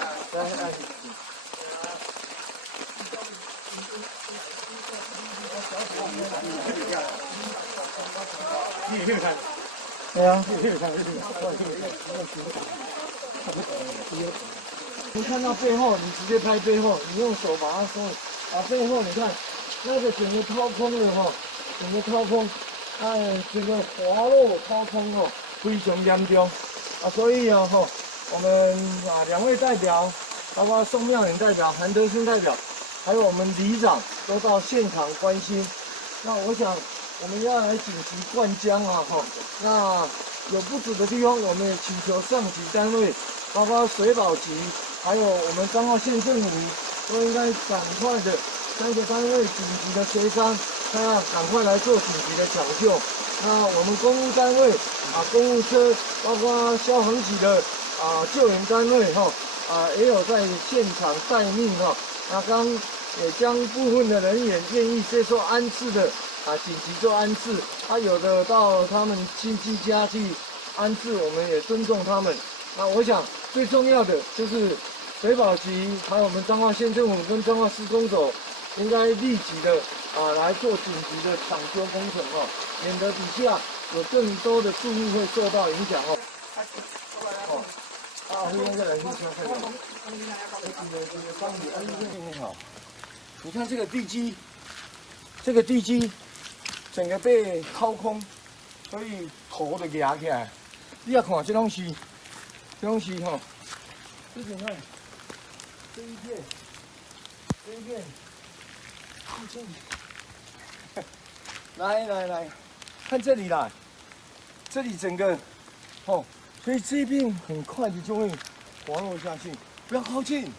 来，对啊，你看到背后，你直接拍背后，你用手把它收，把背后你看那个整个掏空了哈，整个掏空，整个滑落掏空哦，非常严重啊，所以啊哈，我们两位代表，包括宋妙远代表、韩德生代表，还有我们里长都到现场关心。那我想我们要来紧急灌浆啊哈，那有不足的地方，我们也请求上级单位，包括水保局，还有我们彰化县政府，都应该赶快的3个单位紧急的协商，那赶快来做紧急的抢救。那我们公务单位公务车，包括消防局的救援单位哈也有在现场待命哈。那刚也将部分的人员愿意接受安置的紧急做安置，有的到他们亲戚家去安置，我们也尊重他们。那我想最重要的就是水保局，还有我们彰化县政府跟彰化施工所，应该立即的来做紧急的抢修工程哦，免得底下有更多的住户会受到影响哦。你看这个地基，整个被掏空，所以头就压起来。你要看这东西吼，这你看这一片，来，看这里啦，这里整个所以这一片很快的就会滑落下去，不要靠近。